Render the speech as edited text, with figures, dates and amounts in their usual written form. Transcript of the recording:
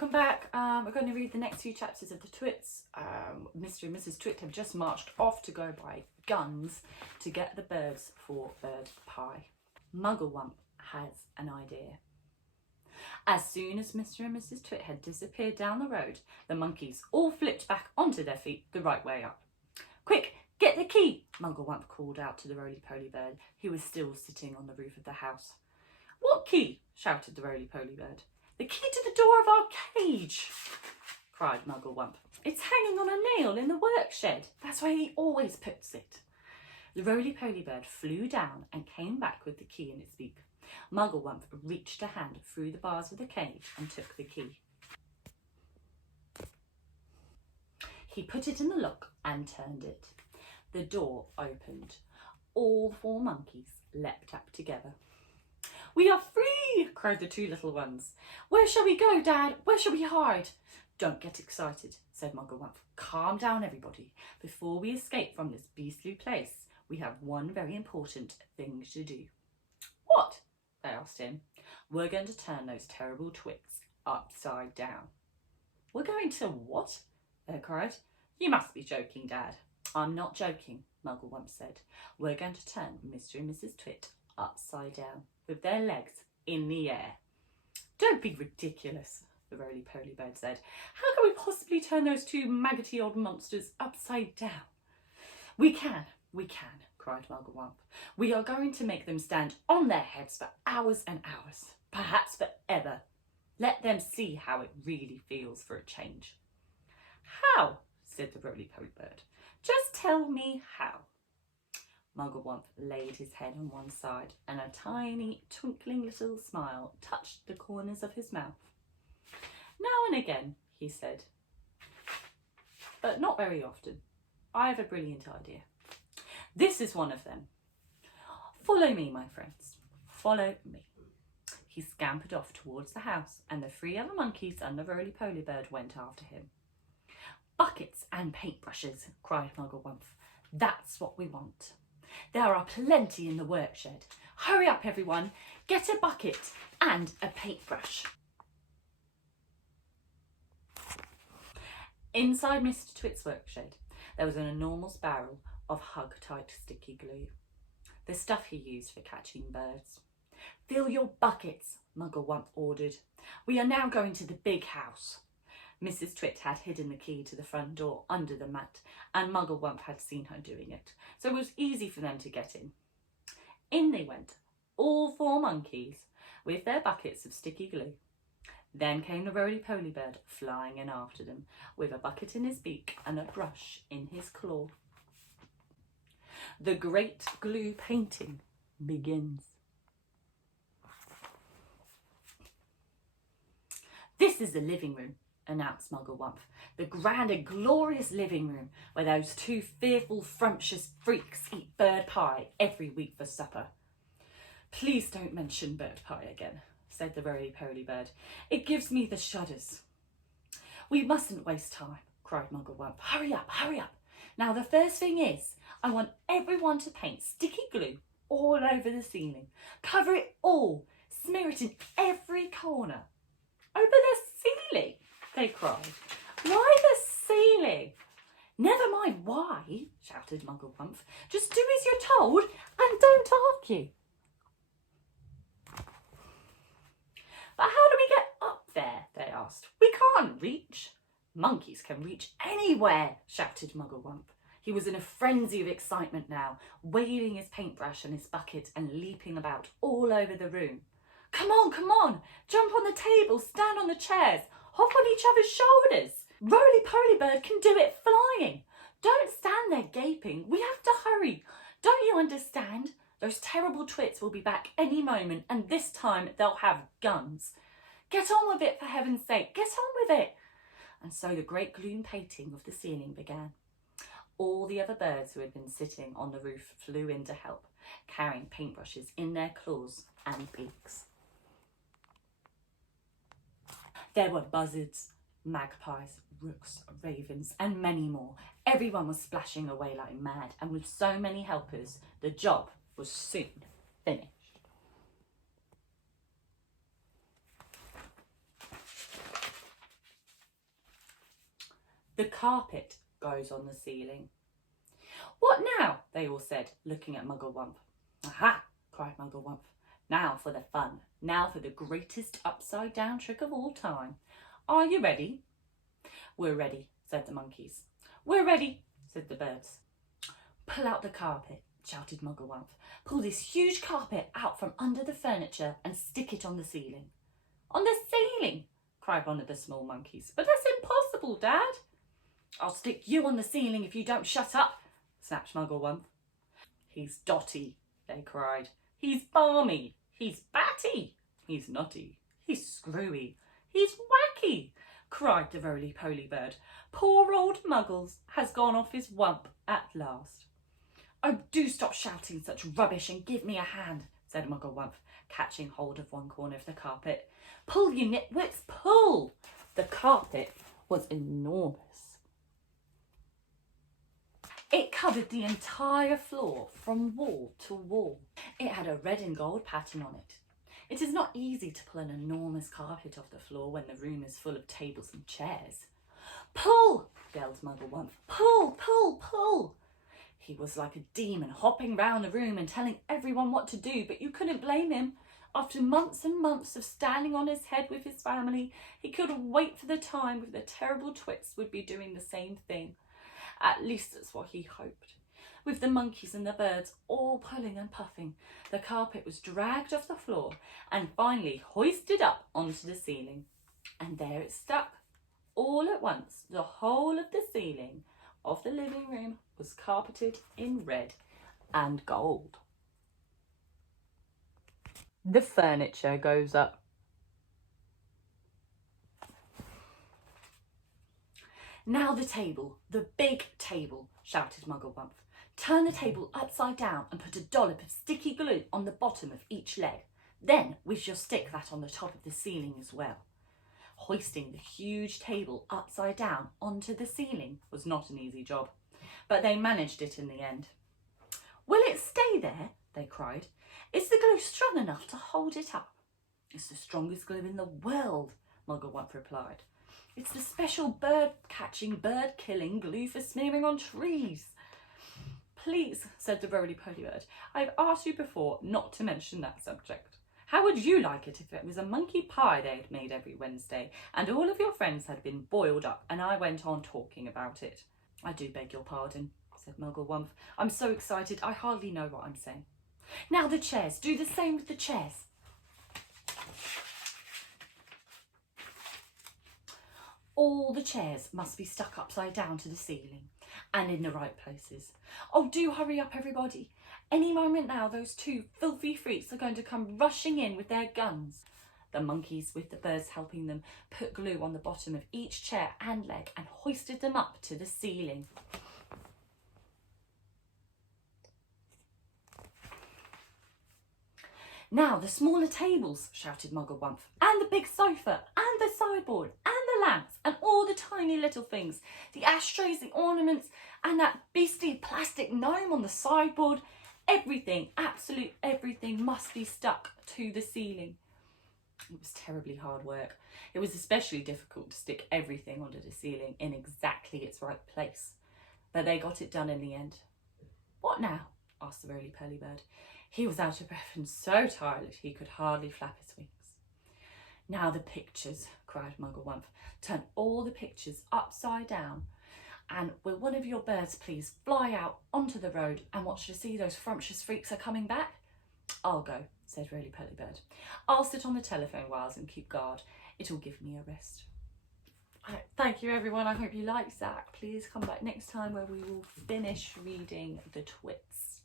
welcome back. We're going to read the next few chapters of the Twits. Mr. and Mrs. Twit have just marched off to go buy guns to get the birds for bird pie. Mugglewump has an idea. As soon as Mr. and Mrs. Twit had disappeared down the road, the monkeys all flipped back onto their feet the right way up. "Quick, get the key!" Mugglewump called out to the roly-poly bird, who was still sitting on the roof of the house. "What key?" shouted the roly-poly bird. "The key to the door of our cage," cried Mugglewump. "It's hanging on a nail in the work shed. That's where he always puts it." The roly-poly bird flew down and came back with the key in its beak. Mugglewump reached a hand through the bars of the cage and took the key. He put it in the lock and turned it. The door opened. All four monkeys leapt up together. "We are free!" cried the two little ones. "Where shall we go, Dad? Where shall we hide?" "Don't get excited," said Mugglewump. "Calm down, everybody. Before we escape from this beastly place, we have one very important thing to do." "What?" they asked him. "We're going to turn those terrible Twits upside down." "We're going to what?" they cried. "You must be joking, Dad." "I'm not joking," Mugglewump said. "We're going to turn Mr. and Mrs. Twit upside down, with their legs in the air." "Don't be ridiculous," the roly-poly bird said. "How can we possibly turn those two maggoty old monsters upside down?" We can, cried Mugglewump. "We are going to make them stand on their heads for hours and hours, perhaps forever. Let them see how it really feels for a change." "How?" said the roly-poly bird. "Just tell me how." Mugglewump laid his head on one side and a tiny twinkling little smile touched the corners of his mouth. "Now and again," he said, "but not very often, I have a brilliant idea. This is one of them. Follow me, my friends, follow me." He scampered off towards the house and the three other monkeys and the roly-poly bird went after him. "Buckets and paintbrushes," cried Mugglewump. "That's what we want. There are plenty in the work shed. Hurry up, everyone. Get a bucket and a paintbrush." Inside Mr. Twit's work shed, there was an enormous barrel of hug-tight sticky glue, the stuff he used for catching birds. "Fill your buckets," Mugglewump ordered. "We are now going to the big house." Mrs. Twit had hidden the key to the front door under the mat, and Mugglewump had seen her doing it, so it was easy for them to get in. In they went, all four monkeys, with their buckets of sticky glue. Then came the roly-poly bird flying in after them, with a bucket in his beak and a brush in his claw. The great glue painting begins. "This is the living room," announced Mugglewump. "The grand and glorious living room where those two fearful, frumptious freaks eat bird pie every week for supper." "Please don't mention bird pie again," said the roly-poly bird. "It gives me the shudders." "We mustn't waste time," cried Mugglewump. Hurry up. Now the first thing is, I want everyone to paint sticky glue all over the ceiling. Cover it all. Smear it in every corner." "Over the ceiling?" they cried. "Why the ceiling?" "Never mind why," shouted Mugglewump. "Just do as you're told and don't argue." "But how do we get up there?" they asked. "We can't reach." "Monkeys can reach anywhere," shouted Mugglewump. He was in a frenzy of excitement now, waving his paintbrush and his bucket and leaping about all over the room. Come on, jump on the table, stand on the chairs, hop on each other's shoulders. Roly-poly bird can do it flying. Don't stand there gaping, we have to hurry. Don't you understand? Those terrible Twits will be back any moment, and this time they'll have guns. Get on with it, for heaven's sake, get on with it." And so the great gloom painting of the ceiling began. All the other birds who had been sitting on the roof flew in to help, carrying paintbrushes in their claws and beaks. There were buzzards, magpies, rooks, ravens, and many more. Everyone was splashing away like mad, and with so many helpers, the job was soon finished. The carpet goes on the ceiling. What now? They all said, looking at Mugglewump. Aha! Cried Mugglewump. Now for the fun. Now for the greatest upside down trick of all time. Are you ready? We're ready, said the monkeys. We're ready, said the birds. Pull out the carpet, shouted Mugglewump. Pull this huge carpet out from under the furniture and stick it on the ceiling. On the ceiling, cried one of the small monkeys. But that's impossible, Dad. I'll stick you on the ceiling if you don't shut up, snapped Mugglewump. He's dotty, they cried. He's balmy. He's batty. He's nutty. He's screwy. He's wacky, cried the roly-poly bird. Poor old Muggles has gone off his wump at last. Oh, do stop shouting such rubbish and give me a hand, said Mugglewump, catching hold of one corner of the carpet. Pull, you nitwits, pull! The carpet was enormous. It covered the entire floor from wall to wall. It had a red and gold pattern on it. It is not easy to pull an enormous carpet off the floor when the room is full of tables and chairs. Pull! Yelled Mugglewump. Pull, pull, pull! He was like a demon, hopping round the room and telling everyone what to do, but you couldn't blame him. After months and months of standing on his head with his family, he couldn't wait for the time when the terrible Twits would be doing the same thing. At least that's what he hoped. With the monkeys and the birds all pulling and puffing, the carpet was dragged off the floor and finally hoisted up onto the ceiling. And there it stuck. All at once, the whole of the ceiling of the living room was carpeted in red and gold. The furniture goes up. Now the table, the big table, shouted Mugglewump. Turn the table upside down and put a dollop of sticky glue on the bottom of each leg. Then we shall stick that on the top of the ceiling as well. Hoisting the huge table upside down onto the ceiling was not an easy job, but they managed it in the end. Will it stay there? They cried. Is the glue strong enough to hold it up? It's the strongest glue in the world, Mugglewump replied. It's the special bird-catching, bird-killing glue for smearing on trees. Please, said the roly-poly bird, I've asked you before not to mention that subject. How would you like it if it was a monkey pie they had made every Wednesday and all of your friends had been boiled up and I went on talking about it? I do beg your pardon, said Mugglewump. I'm so excited I hardly know what I'm saying. Now the chairs. Do the same with the chairs. All the chairs must be stuck upside down to the ceiling and in the right places. Oh, do hurry up, everybody. Any moment now, those two filthy freaks are going to come rushing in with their guns. The monkeys, with the birds helping them, put glue on the bottom of each chair and leg and hoisted them up to the ceiling. Now the smaller tables, shouted Mugglewump, and the big sofa, and the sideboard, and the lamps, and all the tiny little things, the ashtrays, the ornaments, and that beastly plastic gnome on the sideboard. Everything, absolute everything must be stuck to the ceiling. It was terribly hard work. It was especially difficult to stick everything onto the ceiling in exactly its right place. But they got it done in the end. What now? Asked the roly-poly bird. He was out of breath and so tired that he could hardly flap his wings. Now the pictures, cried Mugglewump. Turn all the pictures upside down. And will one of your birds please fly out onto the road and watch to see those frumptious freaks are coming back? I'll go, said Roly-Poly Bird. I'll sit on the telephone wires and keep guard. It'll give me a rest. Thank you, everyone. I hope you liked that. Please come back next time where we will finish reading the Twits.